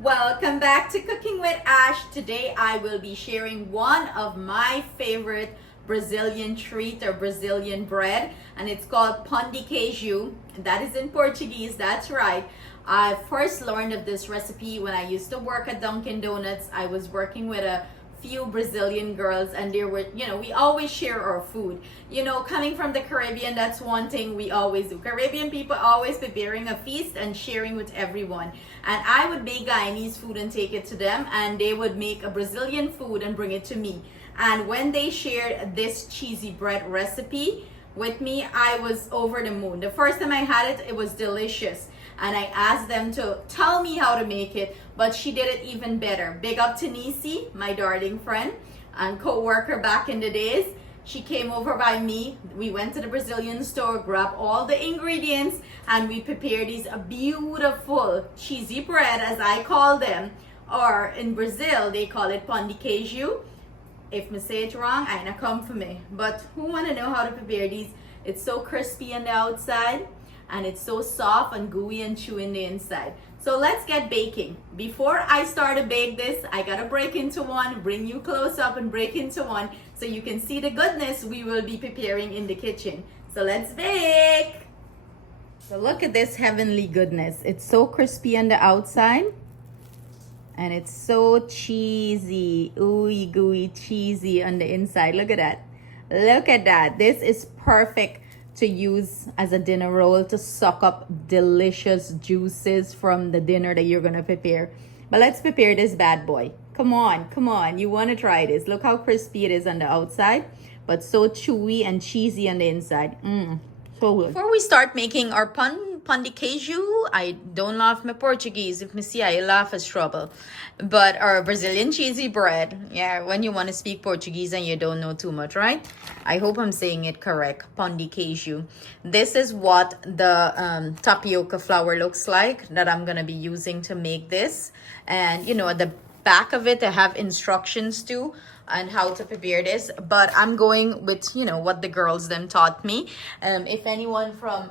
Welcome back to Cooking with Ash. Today I will be sharing one of my favorite Brazilian treat or Brazilian bread, and it's called pão de queijo. That is in Portuguese, that's right. I first learned of this recipe when I used to work at Dunkin' Donuts. I was working with a few Brazilian girls, and they were, we always share our food. Coming from the Caribbean, that's one thing we always do. Caribbean people always preparing a feast and sharing with everyone. And I would make Guyanese food and take it to them, and they would make a Brazilian food and bring it to me. And when they shared this cheesy bread recipe with me, I was over the moon. The first time I had it, it was delicious. And I asked them to tell me how to make it, but she did it even better. Big up to Nisi, my darling friend and co-worker back in the days. She came over by me. We went to the Brazilian store, grabbed all the ingredients, and we prepared these beautiful cheesy bread, as I call them. Or in Brazil, they call it pão de queijo. If I say it wrong, I not come for me. But who want to know how to prepare these? It's so crispy on the outside, and it's so soft and gooey and chewy in the inside. So let's get baking. Before I start to bake this, I gotta break into one, bring you close up and break into one so you can see the goodness we will be preparing in the kitchen. So let's bake. So look at this heavenly goodness. It's so crispy on the outside and it's so cheesy, ooey gooey cheesy on the inside. Look at that. Look at that. This is perfect to use as a dinner roll to suck up delicious juices from the dinner that you're gonna prepare. But let's prepare this bad boy. Come on, you want to try this. Look how crispy it is on the outside, but so chewy and cheesy on the inside. So good. Before we start making our pão de queijo, I don't laugh my Portuguese. If me see, I laugh as trouble. But our Brazilian cheesy bread, yeah, when you want to speak Portuguese and you don't know too much, right? I hope I'm saying it correct. Pão de queijo. This is what the tapioca flour looks like that I'm gonna be using to make this. And at the back of it, I have instructions too on how to prepare this, but I'm going with what the girls them taught me. If anyone from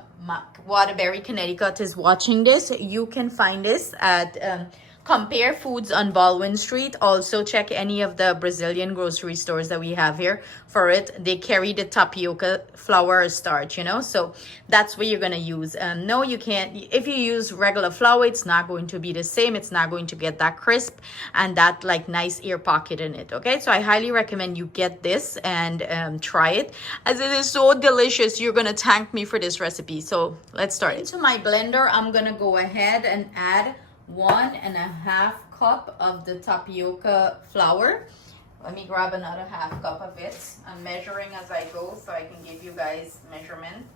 Waterbury, Connecticut is watching this, you can find this at Compare Foods on Baldwin Street. Also check any of the Brazilian grocery stores that we have here for it. They carry the tapioca flour starch, so that's what you're gonna use. No, you can't. If you use regular flour, it's not going to be the same. It's not going to get that crisp and that like nice air pocket in it. Okay, so I highly recommend you get this and try it, as it is so delicious. You're gonna thank me for this recipe. So let's start. Into my blender, I'm gonna go ahead and add 1.5 cup of the tapioca flour. Let me grab another half cup of it. I'm measuring as I go so I can give you guys measurement.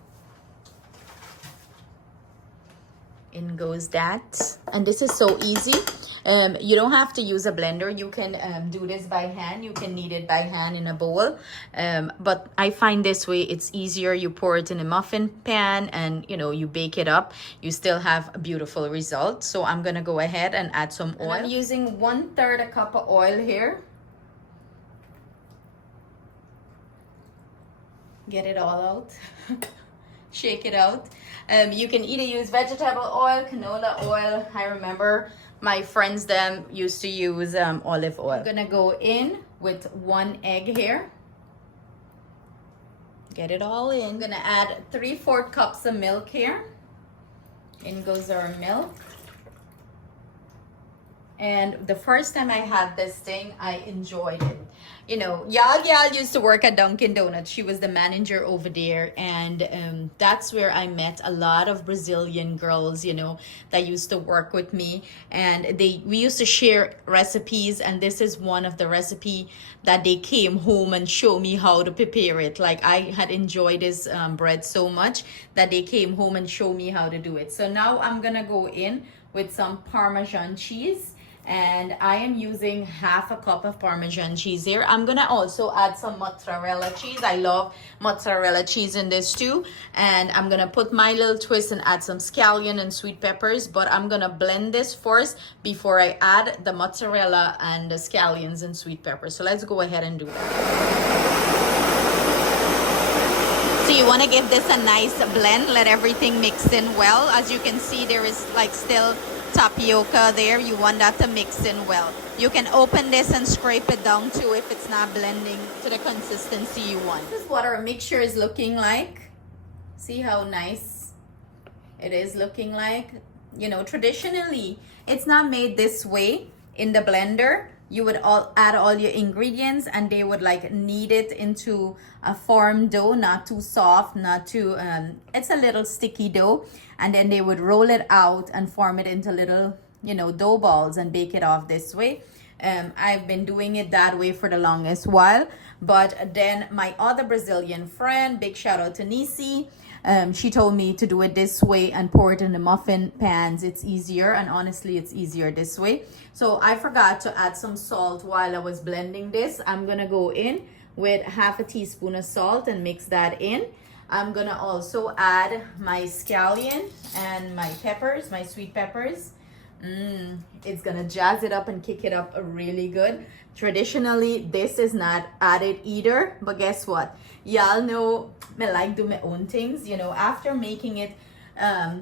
In goes that. And this is so easy. You don't have to use a blender. You can do this by hand. You can knead it by hand in a bowl. But I find this way it's easier. You pour it in a muffin pan and you bake it up. You still have a beautiful result. So I'm gonna go ahead and add some oil. I'm using 1/3 a cup of oil here. Get it all out. Shake it out. You can either use vegetable oil, canola oil. I remember my friends them used to use olive oil. I'm gonna go in with 1 egg here. Get it all in. I'm gonna add 3/4 cups of milk here. In goes our milk. And the first time I had this thing, I enjoyed it. Yal used to work at Dunkin' Donuts. She was the manager over there. And that's where I met a lot of Brazilian girls, that used to work with me. And we used to share recipes. And this is one of the recipe that they came home and showed me how to prepare it. Like I had enjoyed this bread so much that they came home and showed me how to do it. So now I'm going to go in with some Parmesan cheese. And I am using 1/2 cup of Parmesan cheese here. I'm gonna also add some mozzarella cheese. I love mozzarella cheese in this too. And I'm gonna put my little twist and add some scallion and sweet peppers. But I'm gonna blend this first before I add the mozzarella and the scallions and sweet peppers. So let's go ahead and do that. So you want to give this a nice blend, let everything mix in well. As you can see, there is like still tapioca there. You want that to mix in well. You can open this and scrape it down too if it's not blending to the consistency you want. This is what our mixture is looking like. See how nice it is looking like. You know, traditionally, it's not made this way in the blender. You would add all your ingredients and they would like knead it into a firm dough, not too soft, not too, it's a little sticky dough. And then they would roll it out and form it into little, you know, dough balls and bake it off this way. I've been doing it that way for the longest while. But then my other Brazilian friend, big shout out to Nisi, she told me to do it this way and pour it in the muffin pans. It's easier, and honestly, it's easier this way. So I forgot to add some salt while I was blending this. I'm gonna go in with half a teaspoon of salt and mix that in. I'm gonna also add my scallion and my peppers, my sweet peppers. It's gonna jazz it up and kick it up really good. Traditionally, this is not added either, but guess what? Y'all know me like do my own things. You know, after making it a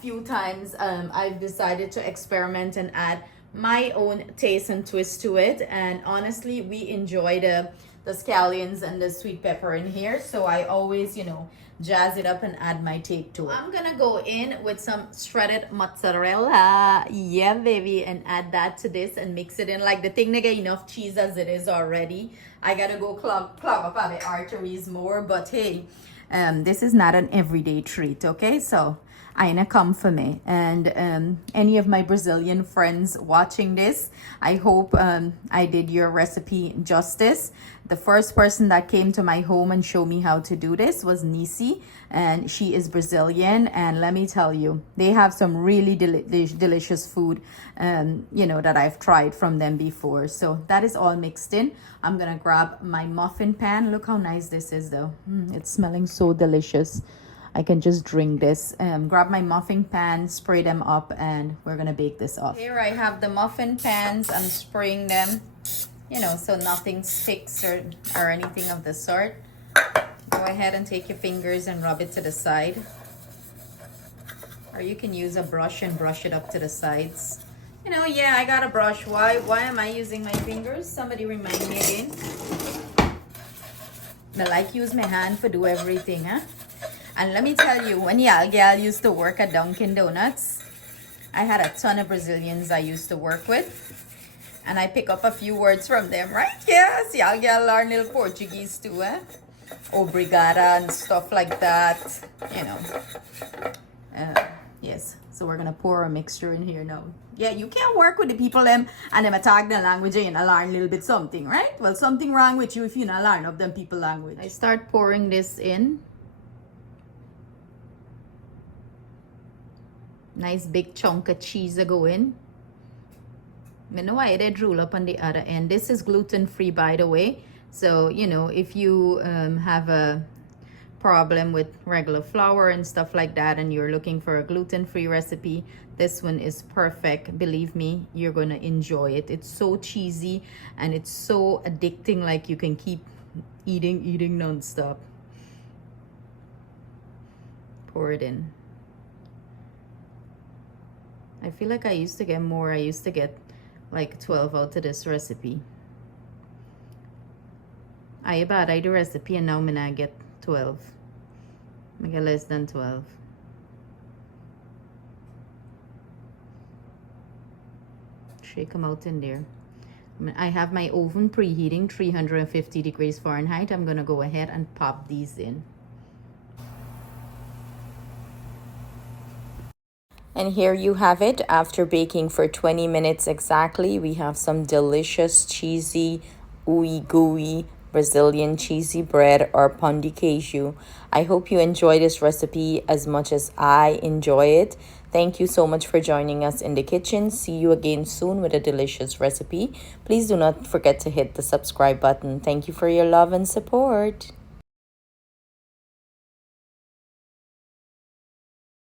few times, I've decided to experiment and add my own taste and twist to it. And honestly, we enjoy the scallions and the sweet pepper in here. So I always, you know, jazz it up and add my take to it. I'm gonna go in with some shredded mozzarella. Yeah, baby. And add that to this and mix it in. Like the thing to get enough cheese as it is already. I gotta go clog up all the arteries more. But hey, this is not an everyday treat, okay? So I ain't come for me. And any of my Brazilian friends watching this, I hope I did your recipe justice. The first person that came to my home and showed me how to do this was Nisi, and she is Brazilian. And let me tell you, they have some really delicious food, you know, that I've tried from them before. So that is all mixed in. I'm gonna grab my muffin pan. Look how nice this is though. It's smelling so delicious. I can just drink this. Grab my muffin pan, spray them up, and we're gonna bake this off. Here I have the muffin pans. I'm spraying them, you know, so nothing sticks or anything of the sort. Go ahead and take your fingers and rub it to the side. Or you can use a brush and brush it up to the sides. You know, yeah, I got a brush. Why am I using my fingers? Somebody remind me again. I like use my hand for do everything, huh? And let me tell you, when y'all used to work at Dunkin' Donuts, I had a ton of Brazilians I used to work with. And I pick up a few words from them, right? Yes, y'all learn little Portuguese too, eh? Obrigada and stuff like that, you know. Yes, so we're gonna pour a mixture in here now. Yeah, you can't work with the people them and them attack the language and you learn a little bit something, right? Well, something wrong with you if you not learn of them people language. I start pouring this in. Nice big chunk of cheese to go in. I know why they drool up on the other end. This is gluten-free, by the way. So, you know, if you have a problem with regular flour and stuff like that and you're looking for a gluten-free recipe, this one is perfect. Believe me, you're going to enjoy it. It's so cheesy and it's so addicting, like you can keep eating non-stop. Pour it in. I feel like I used to get more. I used to get like 12 out of this recipe. I do the recipe and now I get 12. I get less than 12. Shake them out in there. I have my oven preheating 350 degrees Fahrenheit. I'm gonna go ahead and pop these in. And here you have it. After baking for 20 minutes exactly, we have some delicious cheesy, ooey gooey Brazilian cheesy bread or pão de queijo. I hope you enjoy this recipe as much as I enjoy it. Thank you so much for joining us in the kitchen. See you again soon with a delicious recipe. Please do not forget to hit the subscribe button. Thank you for your love and support.